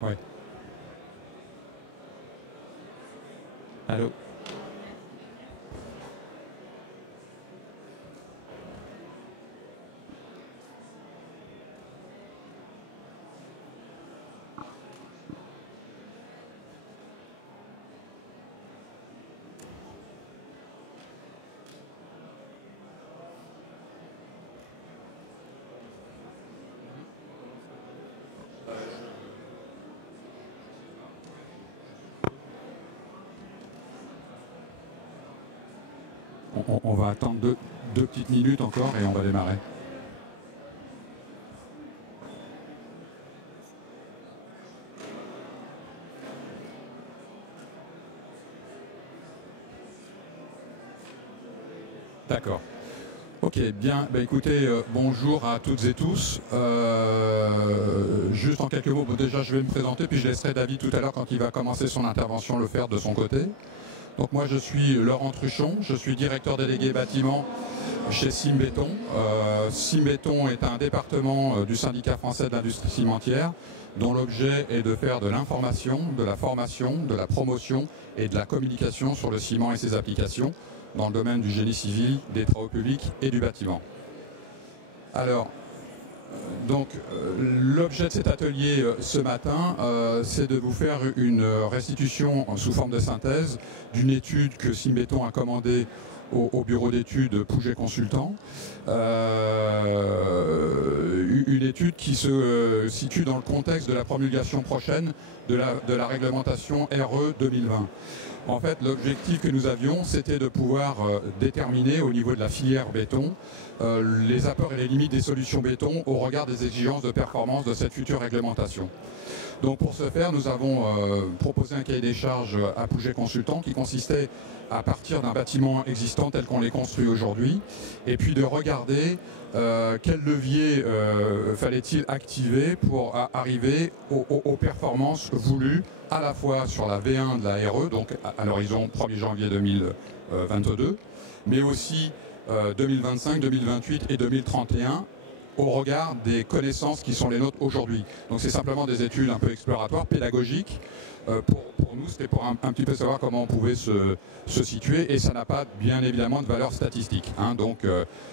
Ouais. Allô? On va attendre deux petites minutes encore et on va démarrer. D'accord. Ok, bien. Bah, écoutez, bonjour à toutes et tous. Juste en quelques mots, bon, déjà je vais me présenter, puis je laisserai David tout à l'heure quand il va commencer son intervention le faire de son côté. Donc moi je suis Laurent Truchon, je suis directeur délégué bâtiment chez Cimbéton. Cimbéton est un département du syndicat français de l'industrie cimentière dont l'objet est de faire de l'information, de la formation, de la promotion et de la communication sur le ciment et ses applications dans le domaine du génie civil, des travaux publics et du bâtiment. Alors, l'objet de cet atelier ce matin, c'est de vous faire une restitution sous forme de synthèse d'une étude que Cimbéton a commandée au bureau d'études Pouget Consultant. Une étude qui se situe dans le contexte de la promulgation prochaine de la réglementation RE 2020. En fait, l'objectif que nous avions, c'était de pouvoir déterminer au niveau de la filière béton les apports et les limites des solutions béton au regard des exigences de performance de cette future réglementation. Donc pour ce faire, nous avons proposé un cahier des charges à Pouget Consultant qui consistait à partir d'un bâtiment existant tel qu'on les construit aujourd'hui et puis de regarder quel levier fallait-il activer pour arriver aux performances voulues à la fois sur la V1 de la RE, donc à l'horizon 1er janvier 2022, mais aussi 2025, 2028 et 2031 au regard des connaissances qui sont les nôtres aujourd'hui. Donc c'est simplement des études un peu exploratoires, pédagogiques. Pour nous, c'était pour un petit peu savoir comment on pouvait se situer et ça n'a pas bien évidemment de valeur statistique. Hein. Donc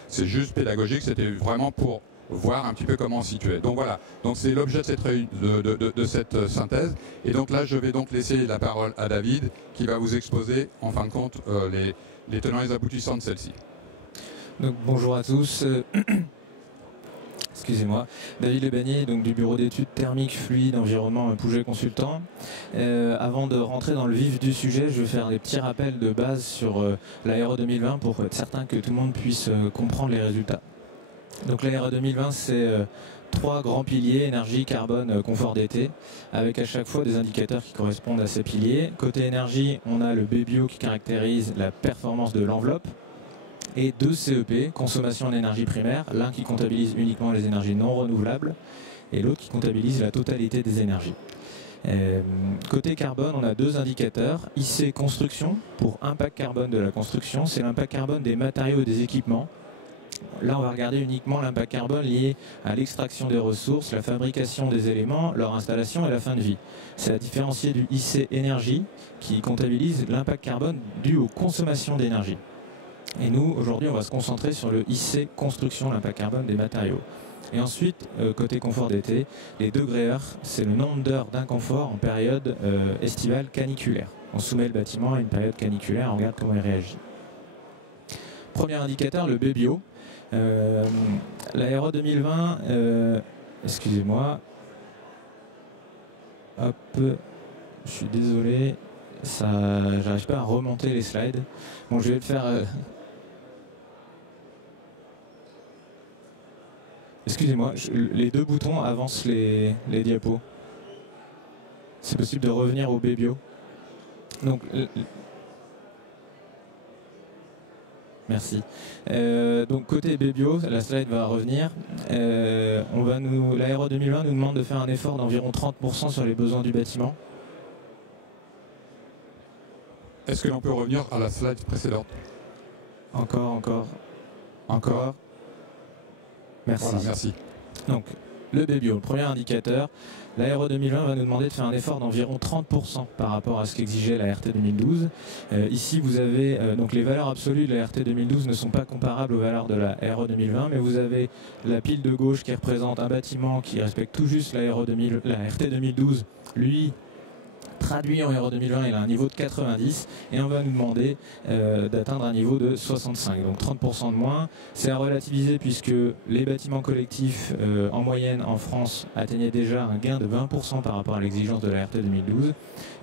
c'est juste pédagogique, c'était vraiment pour voir un petit peu comment on se situait. Donc voilà, donc c'est l'objet de cette synthèse. Et donc là, je vais donc laisser la parole à David qui va vous exposer en fin de compte les tenants et les aboutissants de celle-ci. Donc bonjour à tous. Excusez-moi, David Lebanier, donc du bureau d'études thermiques, fluides, environnement Pouget Consultant. Avant de rentrer dans le vif du sujet, je vais faire des petits rappels de base sur la RE 2020 pour être certain que tout le monde puisse comprendre les résultats. Donc la RE 2020, c'est 3 grands piliers, énergie, carbone, confort d'été, avec à chaque fois des indicateurs qui correspondent à ces piliers. Côté énergie, on a le BBio qui caractérise la performance de l'enveloppe, et 2 CEP, consommation d'énergie primaire, l'un qui comptabilise uniquement les énergies non renouvelables et l'autre qui comptabilise la totalité des énergies. Côté carbone, on a 2 indicateurs, IC construction pour impact carbone de la construction, c'est l'impact carbone des matériaux et des équipements. Là, on va regarder uniquement l'impact carbone lié à l'extraction des ressources, la fabrication des éléments, leur installation et la fin de vie. C'est à différencier du IC énergie qui comptabilise l'impact carbone dû aux consommations d'énergie. Et nous, aujourd'hui, on va se concentrer sur le IC construction, l'impact carbone des matériaux. Et ensuite, côté confort d'été, les degrés heures, c'est le nombre d'heures d'inconfort en période estivale caniculaire. On soumet le bâtiment à une période caniculaire, on regarde comment il réagit. Premier indicateur, le BBio. La RE 2020, excusez-moi, hop, je suis désolé, j'arrive pas à remonter les slides. Bon, je vais le faire... Excusez-moi, les 2 boutons avancent les diapos. C'est possible de revenir au BBio. Donc, merci. Donc côté BBio, la slide va revenir. La RE 2020 nous demande de faire un effort d'environ 30% sur les besoins du bâtiment. Est-ce que l'on peut revenir à la slide précédente? Encore. Merci. Voilà, merci. Donc, Le BBO, le premier indicateur, la RE 2020 va nous demander de faire un effort d'environ 30% par rapport à ce qu'exigeait la RT 2012. Ici, vous avez donc les valeurs absolues de la RT 2012 ne sont pas comparables aux valeurs de la RE 2020, mais vous avez la pile de gauche qui représente un bâtiment qui respecte tout juste la RT 2012. Lui, traduit en RE 2020, il a un niveau de 90 et on va nous demander d'atteindre un niveau de 65, donc 30% de moins. C'est à relativiser puisque les bâtiments collectifs en moyenne en France atteignaient déjà un gain de 20% par rapport à l'exigence de la RT 2012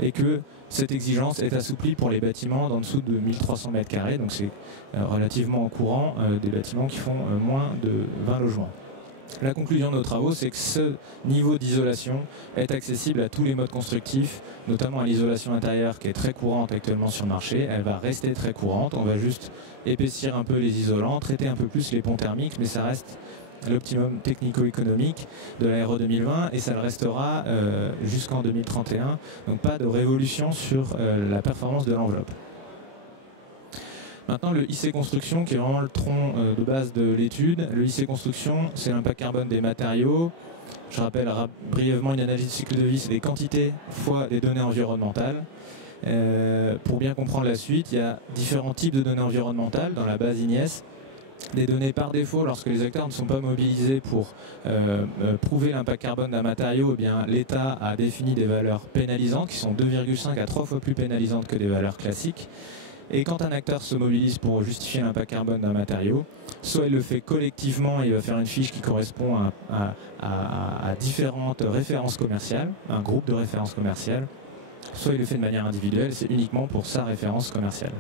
et que cette exigence est assouplie pour les bâtiments d'en dessous de 1300 m², donc c'est relativement courant des bâtiments qui font moins de 20 logements. La conclusion de nos travaux, c'est que ce niveau d'isolation est accessible à tous les modes constructifs, notamment à l'isolation intérieure qui est très courante actuellement sur le marché. Elle va rester très courante, on va juste épaissir un peu les isolants, traiter un peu plus les ponts thermiques, mais ça reste l'optimum technico-économique de la RE 2020 et ça le restera jusqu'en 2031. Donc pas de révolution sur la performance de l'enveloppe. Maintenant, le IC Construction, qui est vraiment le tronc de base de l'étude. Le IC Construction, c'est l'impact carbone des matériaux. Je rappelle brièvement une analyse de cycle de vie, c'est des quantités fois des données environnementales. Pour bien comprendre la suite, il y a différents types de données environnementales dans la base INIES. Des données par défaut, lorsque les acteurs ne sont pas mobilisés pour prouver l'impact carbone d'un matériau, eh bien l'État a défini des valeurs pénalisantes qui sont 2,5 à 3 fois plus pénalisantes que des valeurs classiques. Et quand un acteur se mobilise pour justifier l'impact carbone d'un matériau, soit il le fait collectivement et il va faire une fiche qui correspond à différentes références commerciales, un groupe de références commerciales, soit il le fait de manière individuelle, c'est uniquement pour sa référence commerciale.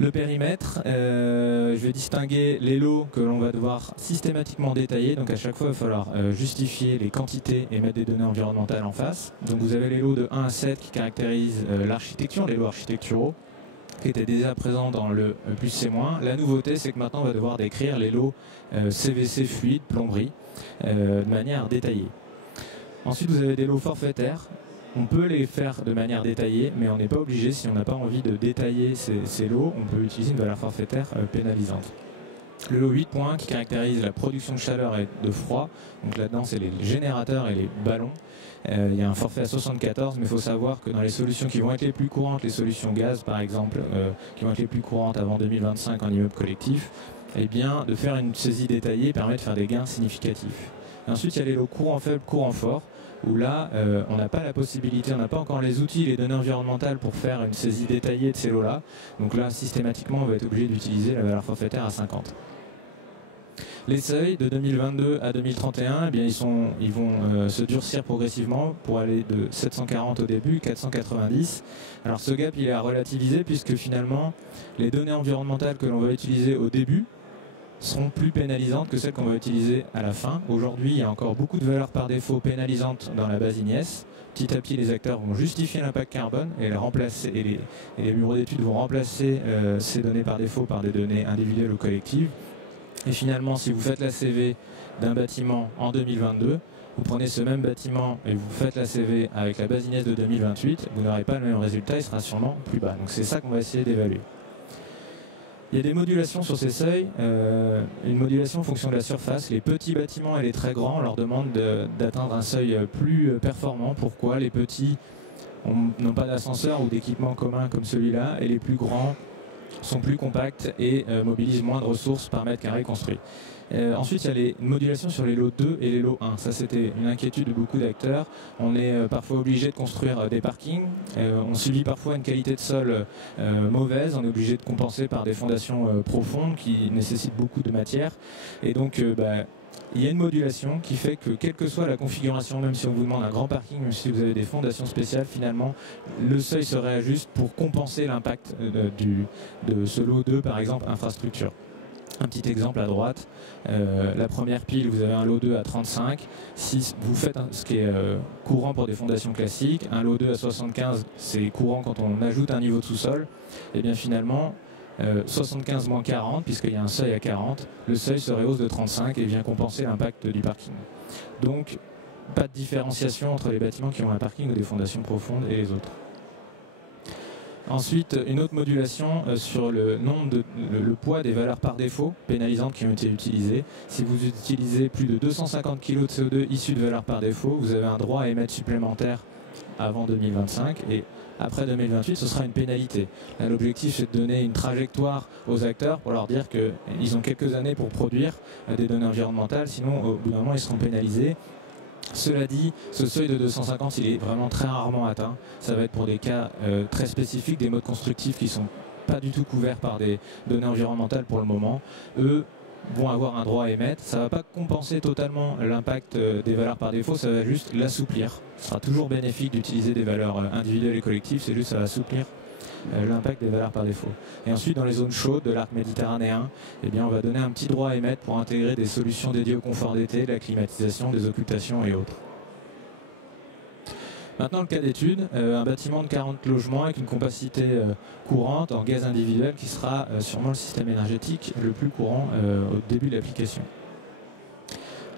Le périmètre, je vais distinguer les lots que l'on va devoir systématiquement détailler. Donc à chaque fois, il va falloir justifier les quantités et mettre des données environnementales en face. Donc vous avez les lots de 1 à 7 qui caractérisent l'architecture, les lots architecturaux, qui étaient déjà présents dans le plus C-. La nouveauté, c'est que maintenant, on va devoir décrire les lots CVC fluide, plomberie, de manière détaillée. Ensuite, vous avez des lots forfaitaires. On peut les faire de manière détaillée, mais on n'est pas obligé. Si on n'a pas envie de détailler ces lots, on peut utiliser une valeur forfaitaire pénalisante. Le lot 8 points qui caractérise la production de chaleur et de froid. Donc là-dedans, c'est les générateurs et les ballons. Il y a un forfait à 74, mais il faut savoir que dans les solutions qui vont être les plus courantes, les solutions gaz par exemple, qui vont être les plus courantes avant 2025 en immeuble collectif, eh bien, de faire une saisie détaillée permet de faire des gains significatifs. Et ensuite, il y a les lots courant faible, courant fort, où là, on n'a pas la possibilité, on n'a pas encore les outils, les données environnementales pour faire une saisie détaillée de ces lots-là. Donc là, systématiquement, on va être obligé d'utiliser la valeur forfaitaire à 50. Les seuils de 2022 à 2031, eh bien, ils vont se durcir progressivement pour aller de 740 au début, 490. Alors ce gap, il est à relativiser puisque finalement, les données environnementales que l'on va utiliser au début seront plus pénalisantes que celles qu'on va utiliser à la fin. Aujourd'hui, il y a encore beaucoup de valeurs par défaut pénalisantes dans la base INIES. Petit à petit, les acteurs vont justifier l'impact carbone et les bureaux d'études vont remplacer ces données par défaut par des données individuelles ou collectives. Et finalement, si vous faites la CV d'un bâtiment en 2022, vous prenez ce même bâtiment et vous faites la CV avec la base INIES de 2028, vous n'aurez pas le même résultat, il sera sûrement plus bas. Donc c'est ça qu'on va essayer d'évaluer. Il y a des modulations sur ces seuils, une modulation en fonction de la surface. Les petits bâtiments et les très grands, on leur demande d'atteindre un seuil plus performant. Pourquoi? Les petits n'ont pas d'ascenseur ou d'équipement commun comme celui-là, et les plus grands sont plus compacts et mobilisent moins de ressources par mètre carré construit. Ensuite, il y a les modulations sur les lots 2 et les lots 1. Ça, c'était une inquiétude de beaucoup d'acteurs. On est parfois obligé de construire des parkings. On subit parfois une qualité de sol mauvaise. On est obligé de compenser par des fondations profondes qui nécessitent beaucoup de matière. Et donc, il y a une modulation qui fait que, quelle que soit la configuration, même si on vous demande un grand parking, même si vous avez des fondations spéciales, finalement, le seuil se réajuste pour compenser l'impact de ce lot 2, par exemple, infrastructure. Un petit exemple à droite, la première pile, vous avez un lot 2 à 35. Si vous faites ce qui est courant pour des fondations classiques, un lot 2 à 75, c'est courant quand on ajoute un niveau de sous-sol, et bien finalement, 75 moins 40, puisqu'il y a un seuil à 40, le seuil se rehausse de 35 et vient compenser l'impact du parking. Donc, pas de différenciation entre les bâtiments qui ont un parking ou des fondations profondes et les autres. Ensuite, une autre modulation sur le poids des valeurs par défaut pénalisantes qui ont été utilisées. Si vous utilisez plus de 250 kg de CO2 issus de valeurs par défaut, vous avez un droit à émettre supplémentaire avant 2025 et après 2028, ce sera une pénalité. L'objectif, c'est de donner une trajectoire aux acteurs pour leur dire qu'ils ont quelques années pour produire des données environnementales, sinon au bout d'un moment, ils seront pénalisés. Cela dit, ce seuil de 250, il est vraiment très rarement atteint. Ça va être pour des cas très spécifiques, des modes constructifs qui ne sont pas du tout couverts par des données environnementales pour le moment. Eux vont avoir un droit à émettre. Ça ne va pas compenser totalement l'impact des valeurs par défaut, ça va juste l'assouplir. Ce sera toujours bénéfique d'utiliser des valeurs individuelles et collectives, c'est juste ça va assouplir l'impact des valeurs par défaut. Et ensuite, dans les zones chaudes de l'arc méditerranéen, eh bien, on va donner un petit droit à émettre pour intégrer des solutions dédiées au confort d'été, la climatisation, des occultations et autres. Maintenant, le cas d'étude, un bâtiment de 40 logements avec une capacité courante en gaz individuel qui sera sûrement le système énergétique le plus courant au début de l'application.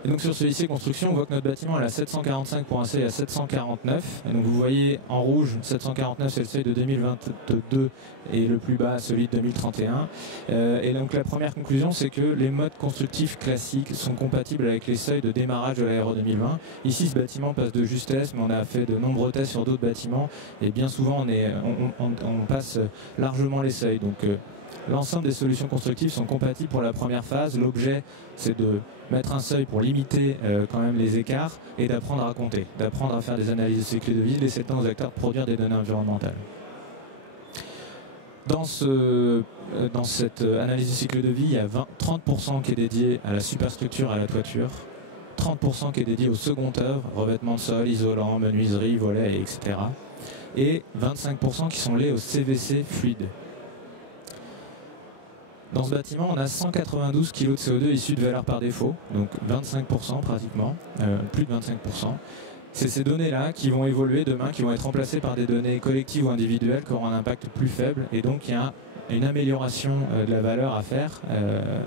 Et donc sur ce lycée construction, on voit que notre bâtiment est à 745 pour un seuil à 749. Et donc vous voyez en rouge, 749 c'est le seuil de 2022 et le plus bas celui de 2031. Et donc la première conclusion, c'est que les modes constructifs classiques sont compatibles avec les seuils de démarrage de la RE 2020. Ici, ce bâtiment passe de justesse, mais on a fait de nombreux tests sur d'autres bâtiments et bien souvent on passe largement les seuils. Donc l'ensemble des solutions constructives sont compatibles pour la première phase. L'objet, c'est de mettre un seuil pour limiter quand même les écarts et d'apprendre à compter, d'apprendre à faire des analyses de cycle de vie, laisser le temps aux acteurs de produire des données environnementales. Dans cette analyse du cycle de vie, il y a 30% qui est dédié à la superstructure, à la toiture, 30% qui est dédié au second œuvre, revêtement de sol, isolant, menuiserie, volets, etc. Et 25% qui sont liés au CVC fluide. Dans ce bâtiment, on a 192 kg de CO2 issus de valeurs par défaut, donc 25% pratiquement, plus de 25%. C'est ces données-là qui vont évoluer demain, qui vont être remplacées par des données collectives ou individuelles qui auront un impact plus faible. Et donc, il y a une amélioration de la valeur à faire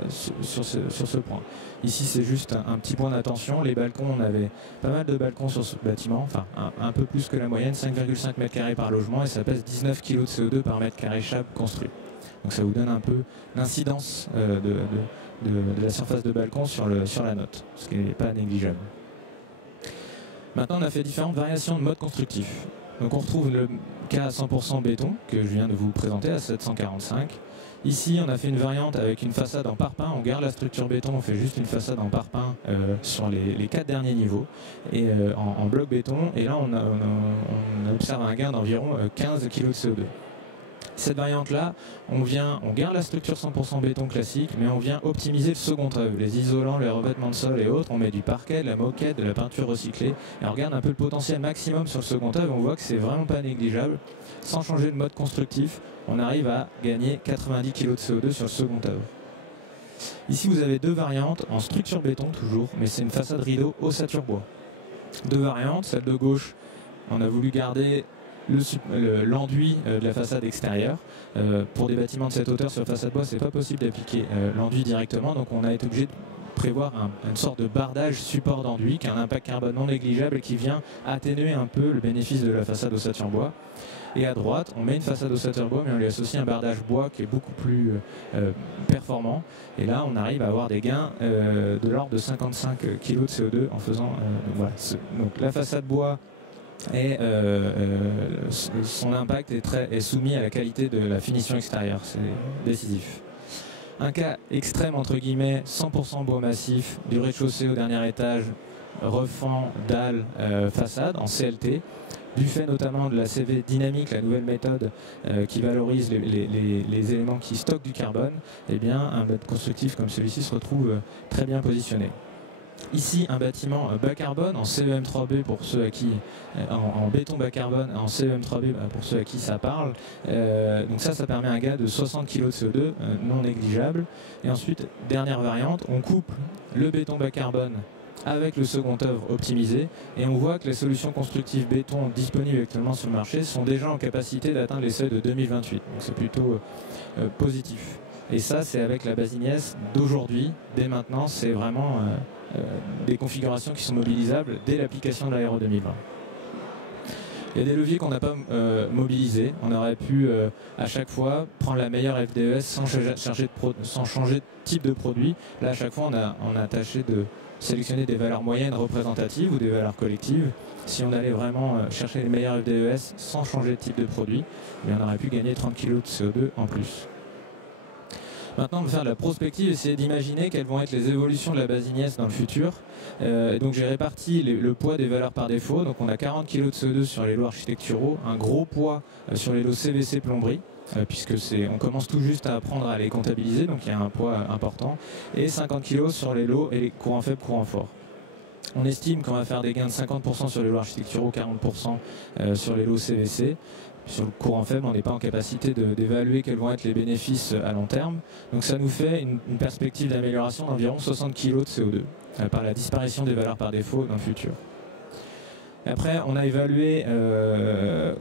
sur ce point. Ici, c'est juste un petit point d'attention. Les balcons, on avait pas mal de balcons sur ce bâtiment, enfin un peu plus que la moyenne, 5,5 m² par logement, et ça pèse 19 kg de CO2 par mètre carré chaque construit. Donc ça vous donne un peu l'incidence de la surface de balcon sur la note, ce qui n'est pas négligeable. Maintenant, on a fait différentes variations de mode constructif. Donc on retrouve le cas à 100% béton que je viens de vous présenter à 745. Ici, on a fait une variante avec une façade en parpaing. On garde la structure béton, on fait juste une façade en parpaing sur les 4 derniers niveaux et en bloc béton. Et là, on observe un gain d'environ 15 kg de CO2. Cette variante-là, on garde la structure 100% béton classique, mais on vient optimiser le second œuvre, les isolants, les revêtements de sol et autres. On met du parquet, de la moquette, de la peinture recyclée, et on regarde un peu le potentiel maximum sur le second œuvre. On voit que c'est vraiment pas négligeable. Sans changer de mode constructif, on arrive à gagner 90 kg de CO2 sur le second œuvre. Ici, vous avez deux variantes en structure béton toujours, mais c'est une façade rideau ossature bois. Deux variantes, celle de gauche, on a voulu garder l'enduit de la façade extérieure. Pour des bâtiments de cette hauteur sur façade bois, c'est pas possible d'appliquer l'enduit directement, donc on a été obligé de prévoir une sorte de bardage support d'enduit qui a un impact carbone non négligeable et qui vient atténuer un peu le bénéfice de la façade ossature bois. Et à droite, on met une façade ossature bois, mais on lui associe un bardage bois qui est beaucoup plus performant. Et là, on arrive à avoir des gains de l'ordre de 55 kg de CO2 en faisant... voilà. Donc la façade bois et son impact est soumis à la qualité de la finition extérieure, c'est décisif. Un cas extrême entre guillemets, 100% bois massif, du rez-de-chaussée au dernier étage, refend, dalle, façade en CLT, du fait notamment de la CV dynamique, la nouvelle méthode qui valorise les éléments qui stockent du carbone, eh bien un mode constructif comme celui-ci se retrouve très bien positionné. Ici, un bâtiment bas carbone en CEM3B pour ceux à qui, en béton bas carbone en CEM3B pour ceux à qui ça parle. Donc ça permet un gain de 60 kg de CO2 non négligeable. Et ensuite, dernière variante, on couple le béton bas carbone avec le second œuvre optimisé et on voit que les solutions constructives béton disponibles actuellement sur le marché sont déjà en capacité d'atteindre les seuils de 2028. Donc c'est plutôt positif. Et ça, c'est avec la Basignès d'aujourd'hui. Dès maintenant, c'est vraiment des configurations qui sont mobilisables dès l'application de la RE 2020. Il y a des leviers qu'on n'a pas mobilisés. On aurait pu à chaque fois prendre la meilleure FDES sans changer de type de produit. Là, à chaque fois, on a tâché de sélectionner des valeurs moyennes représentatives ou des valeurs collectives. Si on allait vraiment chercher les meilleures FDES sans changer de type de produit, on aurait pu gagner 30 kg de CO2 en plus. Maintenant, on va faire de la prospective, essayer d'imaginer quelles vont être les évolutions de la base Ignace dans le futur. Donc j'ai réparti le poids des valeurs par défaut. Donc on a 40 kg de CO2 sur les lots architecturaux, un gros poids sur les lots CVC plomberie, puisque on commence tout juste à apprendre à les comptabiliser, donc il y a un poids important, et 50 kg sur les lots et les courants faibles, courants forts. On estime qu'on va faire des gains de 50% sur les lots architecturaux, 40% sur les lots CVC. Sur le courant faible, on n'est pas en capacité d'évaluer quels vont être les bénéfices à long terme. Donc ça nous fait une perspective d'amélioration d'environ 60 kg de CO2 par la disparition des valeurs par défaut dans le futur. Et après, on a évalué,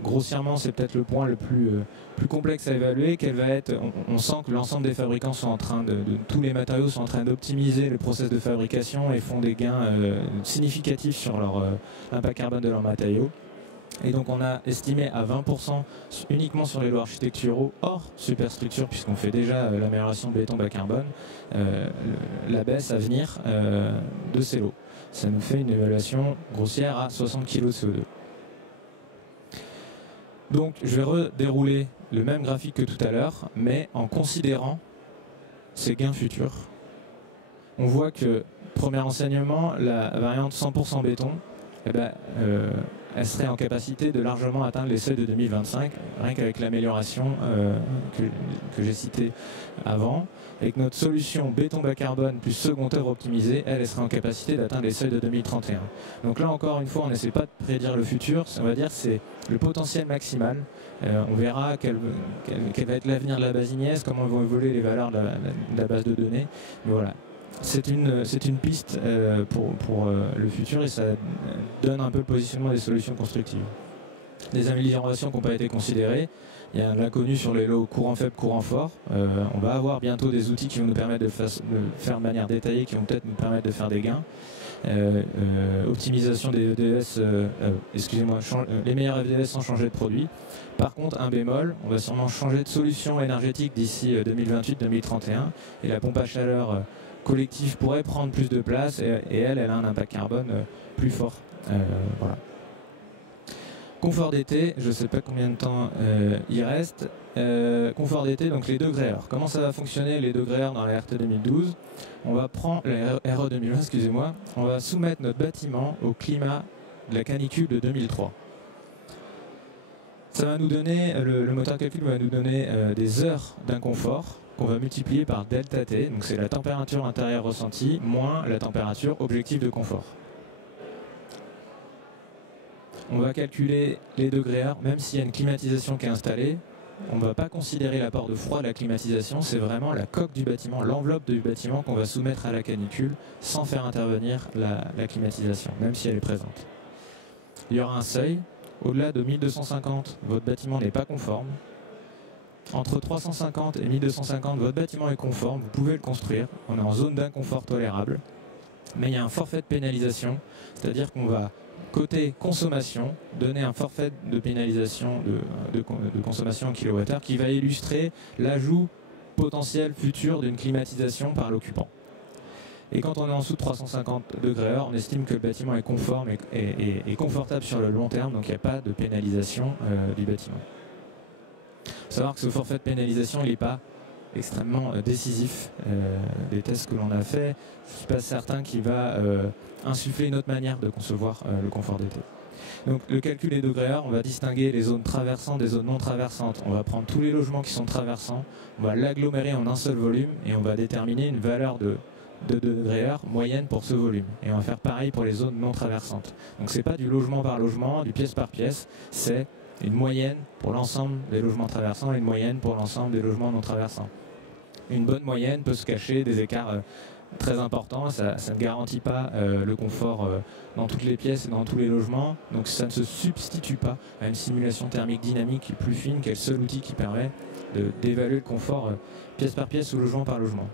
grossièrement, c'est peut-être le point le plus complexe à évaluer, quelle va être, on sent que l'ensemble des fabricants sont en train tous les matériaux sont en train d'optimiser le process de fabrication et font des gains significatifs sur l'impact carbone de leurs matériaux. Et donc on a estimé à 20% uniquement sur les lots architecturaux hors superstructure, puisqu'on fait déjà l'amélioration béton bas carbone, la baisse à venir de ces lots. Ça nous fait une évaluation grossière à 60 kg de CO2. Donc je vais redérouler le même graphique que tout à l'heure, mais en considérant ces gains futurs. On voit que, premier enseignement, la variante 100% béton, elle serait en capacité de largement atteindre les seuils de 2025, rien qu'avec l'amélioration que j'ai citée avant. Avec notre solution béton bas carbone plus second œuvre optimisée, elle serait en capacité d'atteindre les seuils de 2031. Donc là encore une fois, on n'essaie pas de prédire le futur, on va dire c'est le potentiel maximal. On verra quel va être l'avenir de la base Ignace, comment vont évoluer les valeurs de la base de données. Mais voilà. C'est une piste pour le futur et ça donne un peu le positionnement des solutions constructives. Des améliorations qui n'ont pas été considérées. Il y a l'inconnu sur les lots courant faible, courant fort. On va avoir bientôt des outils qui vont nous permettre de faire de manière détaillée, qui vont peut-être nous permettre de faire des gains. Optimisation des EDS, les meilleurs FDS sans changer de produit. Par contre, un bémol, on va sûrement changer de solution énergétique d'ici 2028-2031 et la pompe à chaleur collectif pourrait prendre plus de place et elle a un impact carbone plus fort. Voilà. Confort d'été, je ne sais pas combien de temps il reste. Confort d'été, donc les degrés heures. Comment ça va fonctionner les degrés heures dans la RT 2012? On va prendre la RE 2020, excusez-moi. On va soumettre notre bâtiment au climat de la canicule de 2003. Ça va nous donner, le moteur de calcul va nous donner des heures d'inconfort qu'on va multiplier par delta T, donc c'est la température intérieure ressentie moins la température objective de confort. On va calculer les degrés heures, même s'il y a une climatisation qui est installée, on ne va pas considérer l'apport de froid de la climatisation, c'est vraiment la coque du bâtiment, l'enveloppe du bâtiment qu'on va soumettre à la canicule sans faire intervenir la climatisation, même si elle est présente. Il y aura un seuil, au-delà de 1250, votre bâtiment n'est pas conforme. Entre 350 et 1250, votre bâtiment est conforme, vous pouvez le construire, on est en zone d'inconfort tolérable, mais il y a un forfait de pénalisation, c'est-à-dire qu'on va, côté consommation, donner un forfait de pénalisation de consommation en kWh qui va illustrer l'ajout potentiel futur d'une climatisation par l'occupant. Et quand on est en dessous de 350 degrés heure, on estime que le bâtiment est conforme et confortable sur le long terme, donc il n'y a pas de pénalisation du bâtiment. Il faut savoir que ce forfait de pénalisation, il n'est pas extrêmement décisif. Les tests que l'on a fait, je ne suis pas certain qu'il va insuffler une autre manière de concevoir le confort d'été. Donc le calcul des degrés heure, on va distinguer les zones traversantes des zones non traversantes. On va prendre tous les logements qui sont traversants, on va l'agglomérer en un seul volume et on va déterminer une valeur de degrés heure moyenne pour ce volume. Et on va faire pareil pour les zones non traversantes. Donc c'est pas du logement par logement, du pièce par pièce, c'est une moyenne pour l'ensemble des logements traversants et une moyenne pour l'ensemble des logements non traversants. Une bonne moyenne peut se cacher des écarts très importants, ça ne garantit pas le confort dans toutes les pièces et dans tous les logements, donc ça ne se substitue pas à une simulation thermique dynamique plus fine, qui est le seul outil qui permet d'évaluer le confort pièce par pièce ou logement par logement.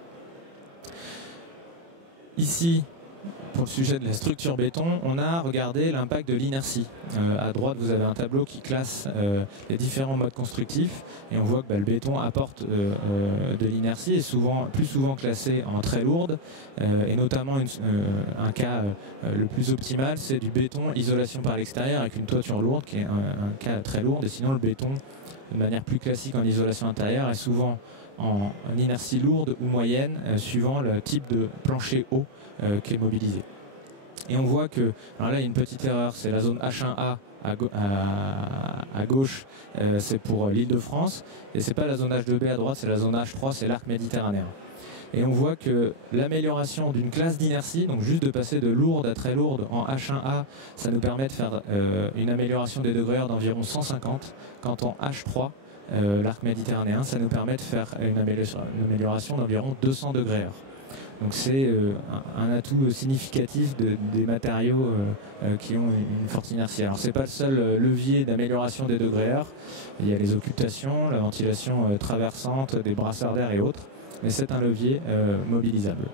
Ici, pour le sujet de la structure béton, on a regardé l'impact de l'inertie. À droite, vous avez un tableau qui classe les différents modes constructifs et on voit que le béton apporte de l'inertie et plus souvent classé en très lourde et notamment un cas le plus optimal, c'est du béton isolation par l'extérieur avec une toiture lourde qui est un cas très lourd et sinon le béton de manière plus classique en isolation intérieure est souvent en inertie lourde ou moyenne suivant le type de plancher haut qui est mobilisé. Et on voit que, alors là il y a une petite erreur, c'est la zone H1A à gauche, c'est pour l'Île-de-France, et c'est pas la zone H2B à droite, c'est la zone H3, c'est l'arc méditerranéen. Et on voit que l'amélioration d'une classe d'inertie, donc juste de passer de lourde à très lourde en H1A, ça nous permet de faire une amélioration des degrés heure d'environ 150, quand en H3, l'arc méditerranéen, ça nous permet de faire une amélioration d'environ 200 degrés heure. Donc c'est un atout significatif des matériaux qui ont une forte inertie. Alors c'est pas le seul levier d'amélioration des degrés heure, il y a les occultations, la ventilation traversante, des brasseurs d'air et autres, mais c'est un levier mobilisable.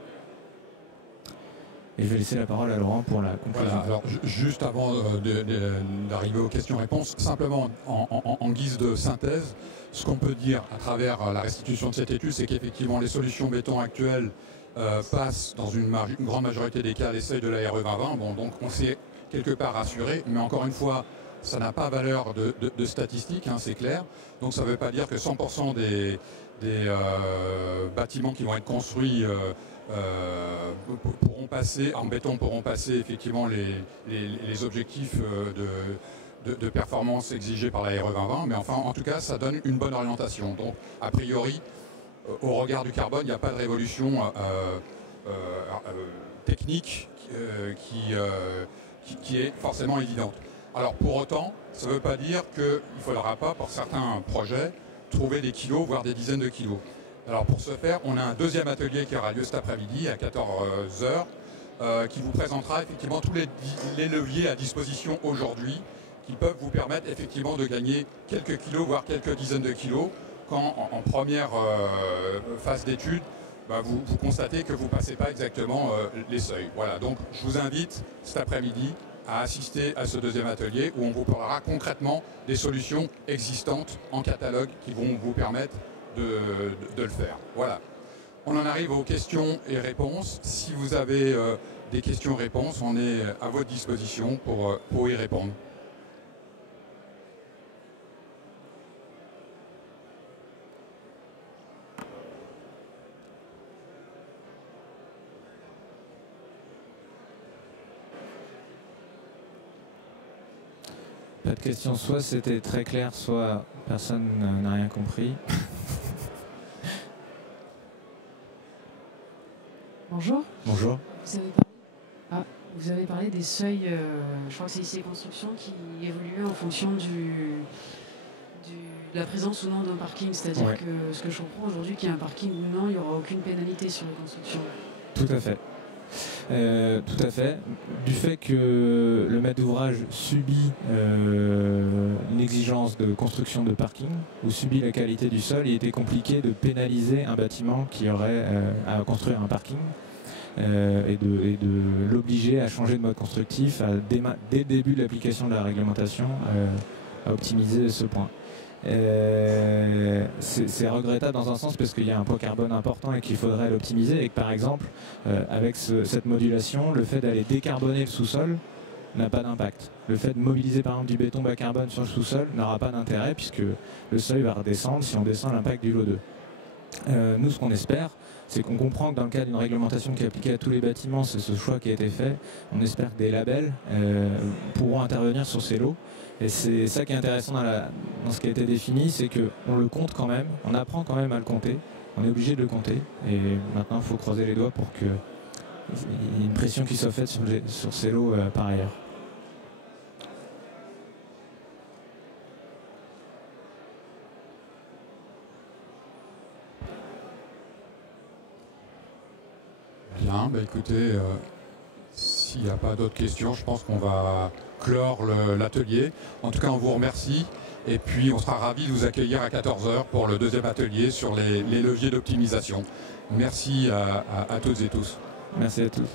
Et je vais laisser la parole à Laurent pour la conclusion. Voilà, alors juste avant d'arriver aux questions-réponses, simplement en guise de synthèse, ce qu'on peut dire à travers la restitution de cette étude, c'est qu'effectivement les solutions béton actuelles passent dans une grande majorité des cas les seuils de la RE 2020. Bon, donc on s'est quelque part rassuré, mais encore une fois, ça n'a pas valeur de statistique, hein, c'est clair. Donc ça ne veut pas dire que 100% des bâtiments qui vont être construits pourront passer, en béton pourront passer effectivement les objectifs de performance exigés par la RE 2020, mais enfin en tout cas ça donne une bonne orientation. Donc a priori, au regard du carbone, il n'y a pas de révolution technique qui est forcément évidente. Alors pour autant, ça ne veut pas dire qu'il ne faudra pas, pour certains projets, trouver des kilos, voire des dizaines de kilos. Alors pour ce faire, on a un deuxième atelier qui aura lieu cet après-midi à 14h, qui vous présentera effectivement tous les leviers à disposition aujourd'hui qui peuvent vous permettre effectivement de gagner quelques kilos, voire quelques dizaines de kilos, quand en première phase d'étude, vous constatez que vous ne passez pas exactement les seuils. Voilà, donc je vous invite cet après-midi à assister à ce deuxième atelier où on vous parlera concrètement des solutions existantes en catalogue qui vont vous permettre de le faire. Voilà. On en arrive aux questions et réponses. Si vous avez des questions-réponses, on est à votre disposition pour y répondre. Pas de questions, soit c'était très clair, soit personne n'a rien compris. Bonjour. Bonjour. Vous avez parlé des seuils, je crois que c'est IC Construction qui évoluait en fonction de la présence ou non d'un parking. C'est-à-dire que ce que je comprends aujourd'hui, qu'il y a un parking ou non, il n'y aura aucune pénalité sur les constructions. Tout à fait. Tout à fait. Du fait que le maître d'ouvrage subit une exigence de construction de parking ou subit la qualité du sol, il était compliqué de pénaliser un bâtiment qui aurait à construire un parking et de l'obliger à changer de mode constructif dès le début de l'application de la réglementation à optimiser ce point. C'est regrettable dans un sens parce qu'il y a un poids carbone important et qu'il faudrait l'optimiser et que par exemple avec cette modulation, le fait d'aller décarboner le sous-sol n'a pas d'impact. Le fait de mobiliser par exemple du béton bas carbone sur le sous-sol n'aura pas d'intérêt puisque le seuil va redescendre si on descend l'impact du lot 2. Nous ce qu'on espère, c'est qu'on comprend que dans le cadre d'une réglementation qui est appliquée à tous les bâtiments, c'est ce choix qui a été fait. On espère que des labels pourront intervenir sur ces lots. Et c'est ça qui est intéressant dans ce qui a été défini, c'est qu'on le compte quand même, on apprend quand même à le compter, on est obligé de le compter. Et maintenant, il faut croiser les doigts pour qu'il y ait une pression qui soit faite sur ces lots par ailleurs. Bien, écoutez, s'il n'y a pas d'autres questions, je pense qu'on va clore l'atelier. En tout cas, on vous remercie et puis on sera ravis de vous accueillir à 14h pour le deuxième atelier sur les leviers d'optimisation. Merci à toutes et tous. Merci à tous.